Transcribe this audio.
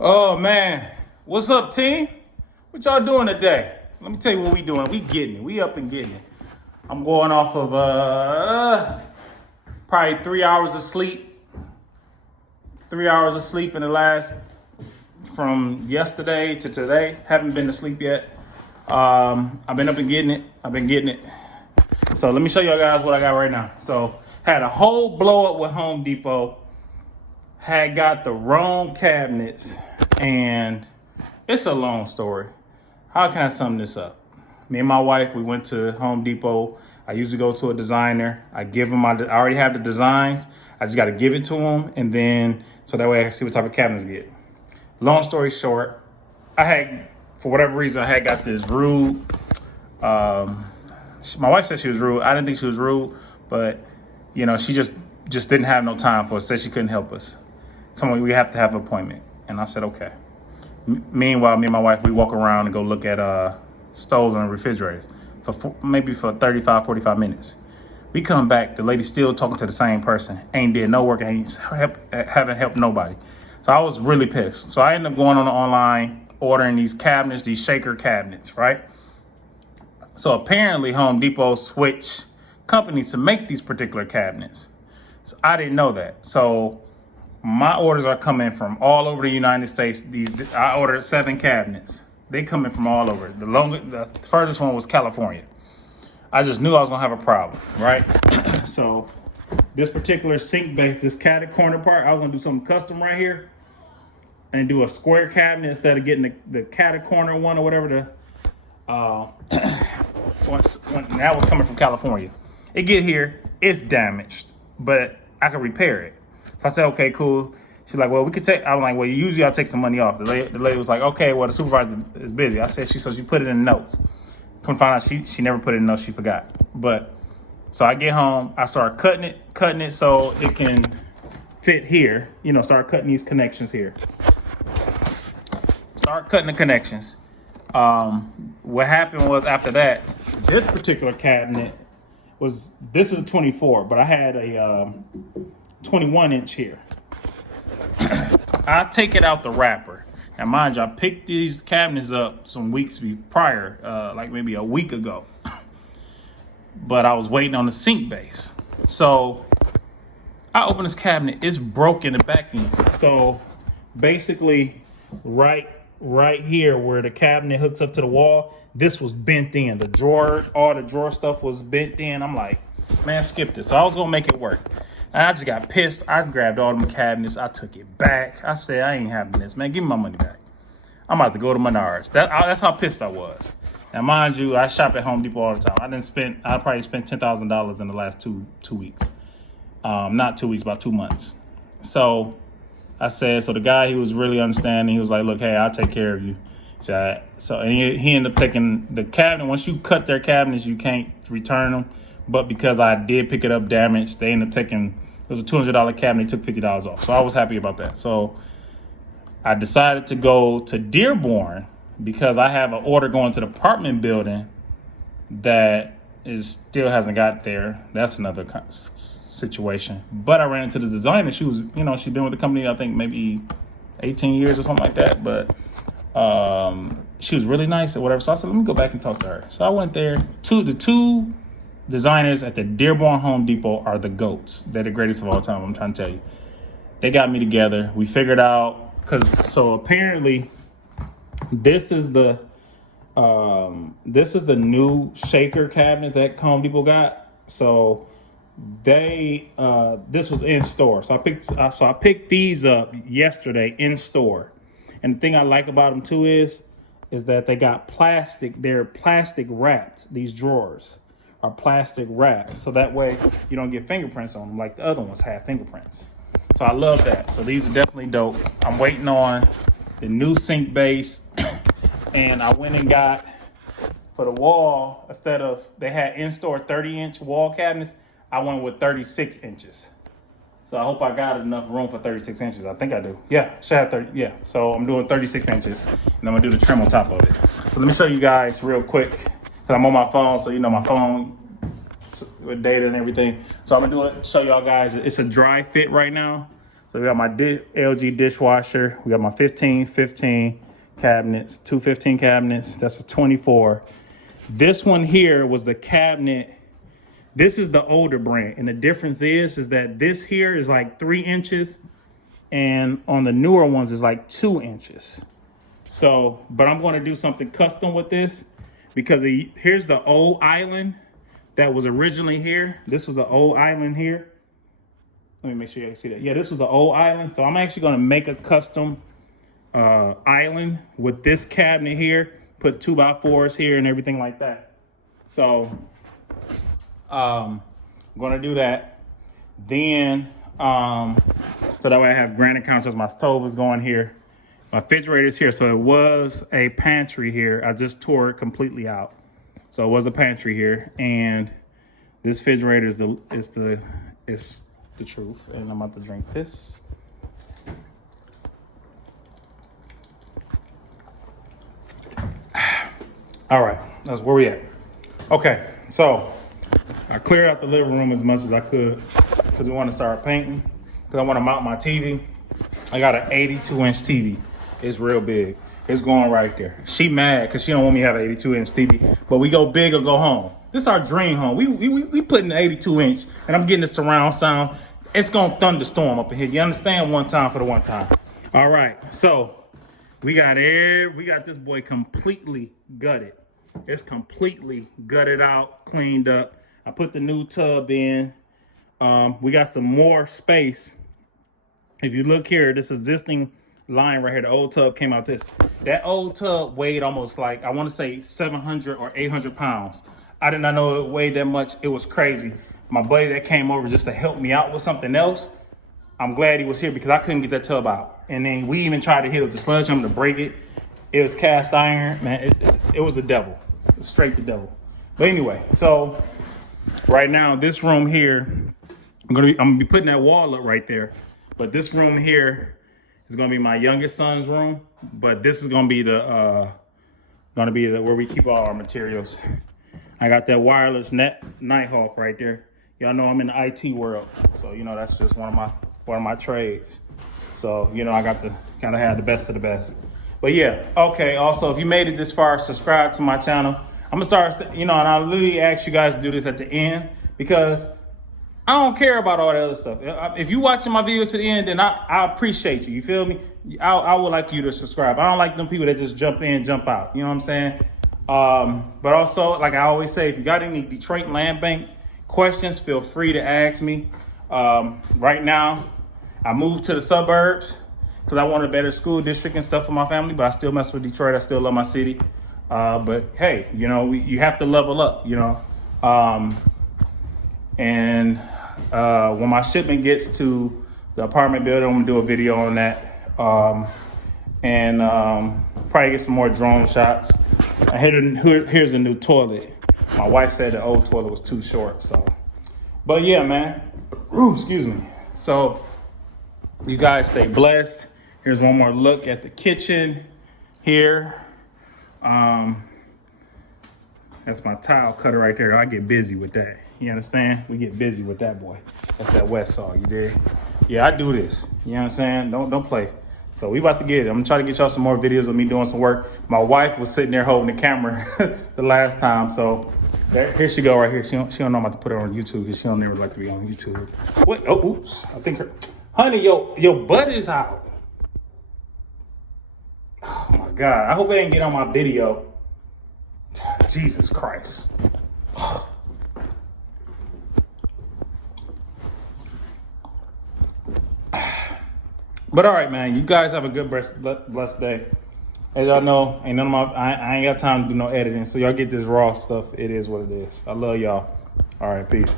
Oh man, what's up, team? What y'all doing today? Let me tell you what we doing. We getting it. We up and getting it. I'm going off of probably 3 hours of sleep. 3 hours of sleep in the last from yesterday to today. Haven't been to sleep yet. I've been up and getting it. I've been getting it. So let me show y'all guys what I got right now. So had a whole blow up with Home Depot. Had got the wrong cabinets, and it's a long story. How can I sum this up? Me and my wife, we went to Home Depot. I usually go to a designer. I give them I already have the designs. I just got to give it to them, and then so that way I can see what type of cabinets I get. Long story short, for whatever reason, I had got this rude. My wife said she was rude. I didn't think she was rude, but she just didn't have no time for us. Said she couldn't help us. Told me we have to have an appointment, and I said okay. Meanwhile, me and my wife, we walk around and go look at stoves and refrigerators for maybe 35, 45 minutes. We come back, the lady still talking to the same person. Ain't did no work, haven't helped nobody. So I was really pissed. So I ended up going on the online, ordering these cabinets, these shaker cabinets, right? So apparently Home Depot switched companies to make these particular cabinets. So I didn't know that. So my orders are coming from all over the United States. I ordered 7 cabinets. They coming from all over. The furthest one was California. I just knew I was gonna have a problem, right? So this particular sink base, this catty corner part, I was gonna do something custom right here and do a square cabinet instead of getting the catty corner one or whatever when that was coming from California. It get here, it's damaged, but I can repair it. So I said, okay, cool. She's like, well, we could take, I'm like, well, usually I'll take some money off. The lady was like, okay, well, the supervisor is busy. I said, so she put it in the notes. Come find out she never put it in the notes, she forgot. But, so I get home, I start cutting it so it can fit here. Start cutting these connections here. Start cutting the connections. What happened was after that, this particular cabinet this is a 24, but I had a 21 inch here. I take it out the wrapper. Now, mind you, I picked these cabinets up some weeks prior, like maybe a week ago. But I was waiting on the sink base. So I open this cabinet, it's broken in the back end. So basically, right here where the cabinet hooks up to the wall, this was bent in. All the drawer stuff was bent in. I'm like, man, skip this. So I was gonna make it work. And I just got pissed. I grabbed all them cabinets. I took it back. I said, I ain't having this, man. Give me my money back. I'm about to go to Menards. That's how pissed I was. Now, mind you, I shop at Home Depot all the time. I probably spent $10,000 in the last two weeks. Not 2 weeks, about 2 months. So I said, so the guy, he was really understanding. He was like, look, hey, I'll take care of you. So and he ended up taking the cabinet. Once you cut their cabinets, you can't return them. But because I did pick it up damaged, they ended up taking, it was a $200 cabinet, took $50 off. So I was happy about that. So I decided to go to Dearborn because I have an order going to the apartment building that still hasn't got there. That's another situation. But I ran into the designer. She was, she's been with the company, I think maybe 18 years or something like that. But she was really nice or whatever. So I said, let me go back and talk to her. So I went there. The two designers at the Dearborn Home Depot are the GOATs. They're the greatest of all time, I'm trying to tell you. They got me together. We figured out, so apparently this is the new shaker cabinets that Home Depot got. So this was in store. So I picked these up yesterday in store. And the thing I like about them too is that they got they're plastic wrapped. These drawers are plastic wrapped. So that way you don't get fingerprints on them like the other ones have fingerprints. So I love that. So these are definitely dope. I'm waiting on the new sink base. And I went and got, for the wall, instead of, they had in-store 30-inch wall cabinets, I went with 36 inches. So I hope I got enough room for 36 inches. I think I do. Yeah, should have 30. Yeah, so I'm doing 36 inches, and I'm gonna do the trim on top of it. So let me show you guys real quick, because I'm on my phone, so my phone with data and everything. So I'm gonna show y'all guys, it's a dry fit right now. So So we got my LG dishwasher. We got my 15 cabinets, 215 cabinets. That's a 24. This one here was the cabinet. This is the older brand. And the difference is that this here is like 3 inches. And on the newer ones is like 2 inches. So, but I'm going to do something custom with this because here's the old island that was originally here. This was the old island here. Let me make sure you can see that. Yeah, this was the old island. So I'm actually going to make a custom island with this cabinet here, put 2x4s here and everything like that. So I'm going to do that. Then, so that way I have granite counters. My stove is going here. My refrigerator is here. So it was a pantry here. I just tore it completely out. So it was a pantry here. And this refrigerator is the truth. And I'm about to drink this. All right, that's where we at. Okay, so I cleared out the living room as much as I could because we want to start painting. Because I want to mount my TV. I got an 82-inch TV. It's real big. It's going right there. She mad because she don't want me to have an 82-inch TV. But we go big or go home. This is our dream home. We put in the 82-inch, and I'm getting this surround sound. It's going to thunderstorm up in here. You understand? One time for the one time. All right, so we got this boy completely gutted. It's completely gutted out, cleaned up. I put the new tub in. We got some more space. If you look here, this existing line right here, the old tub came out this. That old tub weighed almost like, I want to say 700 or 800 pounds. I did not know it weighed that much. It was crazy. My buddy that came over just to help me out with something else, I'm glad he was here because I couldn't get that tub out. And then we even tried to hit it with the sledgehammer to break it. It was cast iron, man. It was the devil, straight the devil. But anyway, so right now this room here, I'm gonna be putting that wall up right there. But this room here is gonna be my youngest son's room. But this is gonna be where we keep all our materials. I got that wireless Nighthawk right there. Y'all know I'm in the IT world, so you know that's just one of my trades. So you know I got to kind of have the best of the best. But yeah, okay. Also, if you made it this far, subscribe to my channel. I'm gonna start, and I literally ask you guys to do this at the end because I don't care about all that other stuff. If you watching my videos to the end, then I appreciate you. You feel me? I would like you to subscribe. I don't like them people that just jump in, jump out. You know what I'm saying? But also, like I always say, if you got any Detroit Land Bank questions, feel free to ask me. Right now, I moved to the suburbs because I want a better school district and stuff for my family, but I still mess with Detroit. I still love my city. But hey, you have to level up, and when my shipment gets to the apartment building, I'm gonna do a video on that. And probably get some more drone shots. Here's a new toilet. My wife said the old toilet was too short, so. But yeah, man. Ooh, excuse me. So you guys stay blessed. Here's one more look at the kitchen here. That's my tile cutter right there. I get busy with that. You understand? We get busy with that boy. That's that wet saw, you dig? Yeah, I do this. You know what I'm saying? Don't play. So we about to get it. I'm gonna try to get y'all some more videos of me doing some work. My wife was sitting there holding the camera the last time. So here she go right here. She don't know I'm about to put her on YouTube because she don't never like to be on YouTube. What? Oh, oops. I think honey, your butt is out. Oh my God. I hope it didn't get on my video. Jesus Christ. But all right, man, you guys have a good blessed day. As y'all know, ain't none of I ain't got time to do no editing, so y'all get this raw stuff. It is what it is. I love y'all. All right, peace.